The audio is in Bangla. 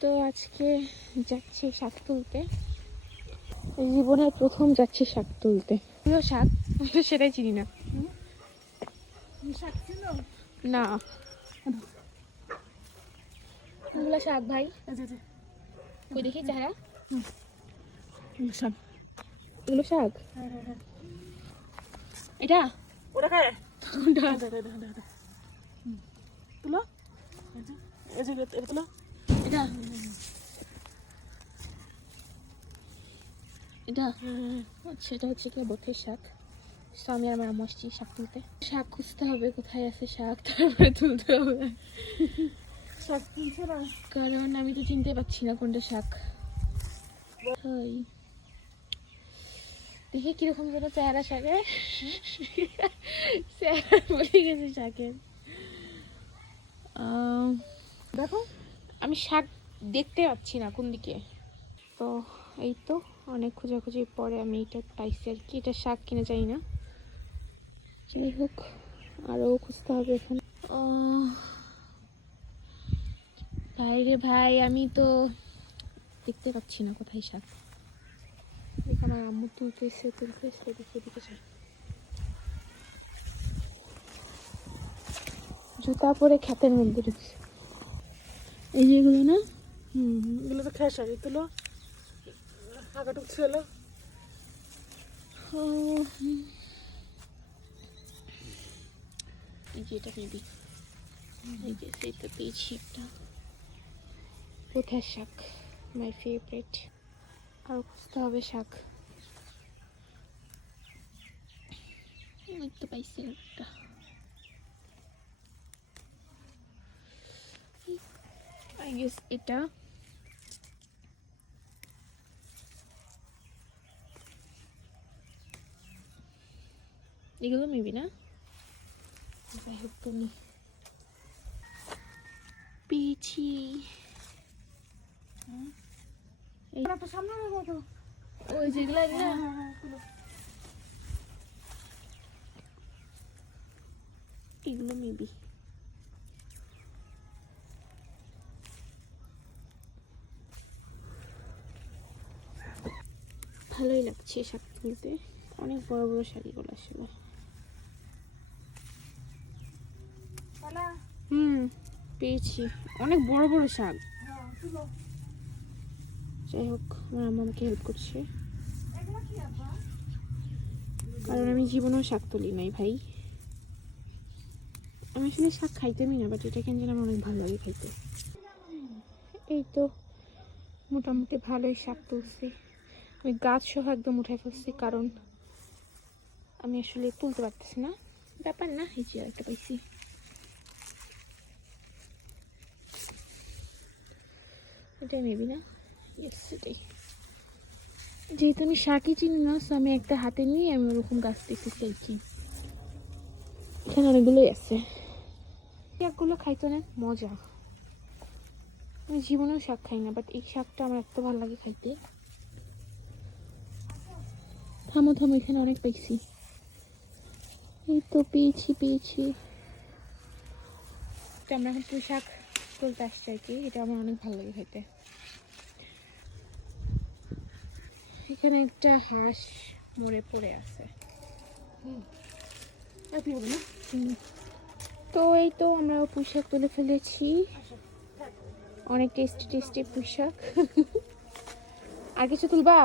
তো আজকে যাচ্ছি শাক তুলতে, জীবনের প্রথম যাচ্ছি শাক তুলতে। প্রিয় শাক সেটাই চিনি না। শাক ছিল না, কোনগুলো শাক ভাই? কই দেখি চেহারা। শাক। এগুলো শাক? এটা ওটা খায় কোনটা? তুলো এই যে এটা তুলো। এটা এটা আচ্ছা, এটা হচ্ছে কি বথের শাক। তো আমি আর আমার আম্মু আসছি শাক তুলতে। শাক খুঁজতে হবে কোথায় আছে শাক, তারপরে তুলতে হবে। শাক তুলছে না কারণ আমি তো চিনতে পারছি না কোনটা শাক। হাই, দেখি কিরকম যেন চেহারা শাকের, চেহারা বলে গেছে শাকের। দেখো আমি শাক দেখতে পাচ্ছি না কোন দিকে। তো এই তো অনেক খোঁজাখুঁজির পরে আমি এটা পাইছি আর কি। এটা শাক কিনে যাই না, যাই হোক আরও খুঁজতে হবে এখানে। ভাই রে ভাই, আমি তো দেখতে পাচ্ছি না কোথায় শাক। দেখ আমার আম্মু তুলতেছে এদিকে যাই। জুতা পরে ক্ষেতের মধ্যে ঢুকছে। এই যেগুলো না, এগুলো তো খেয়ে শাক তুলো আগাটুক ছিল। এই যে এটা মেবি, এই যে সেই তো পেয়েছি একটা পোথার শাক, মাই ফেভারিট। আরও খুঁজতে হবে শাক। তো পাইছি একটা, আই গেস এটা। এগুলো মেবি না, যাই হোক তুমি পেয়েছি। সামনে দেখো ওই যেগুলো এগুলো মেবি। ভালোই লাগছে শাক তুলতে, অনেক বড় বড় শাড়িগুলো আসলে। পেয়েছি অনেক বড় বড় শাক। যাই হোক আমার আম্মা আমাকে হেল্প করছে, কারণ আমি জীবনেও শাক তুলি নাই ভাই। আমি আসলে শাক খাইতামই না, বাট এটা কেন যেন আমার অনেক ভালো লাগে খাইতে। এই তো মোটামুটি ভালোই শাক তুলছি। আমি গাছ সহ একদম উঠাই ফেলছি, কারণ আমি আসলে তুলতে পারতেছি না। ব্যাপার না, এই যে একটা পাইছি। এটাই মেবি না, ইয়েস এটাই। যেহেতু আমি শাকই চিনি না, সো আমি একটা হাতে নিয়ে আমি ওরকম গাছ দেখতেছি আর কি। এখানে অনেকগুলোই আছে। শাকগুলো খাইতে অনেক মজা। আমি জীবনেও শাক খাই না, বাট এই শাকটা আমার এত ভালো লাগে খাইতে। থামো থামো, এখানে অনেক পাইছি। এই তো পেয়েছি। আমরা এখন পুঁই শাক তুলতে আসছি আর কি। এটা আমার অনেক ভালো লাগে খাইতে। এখানে একটা হাঁস মরে পড়ে আছে। তো এই তো আমরা পুঁই শাক তুলে ফেলেছি, অনেক টেস্টি পুঁই শাক। আর কিছু তুলবা?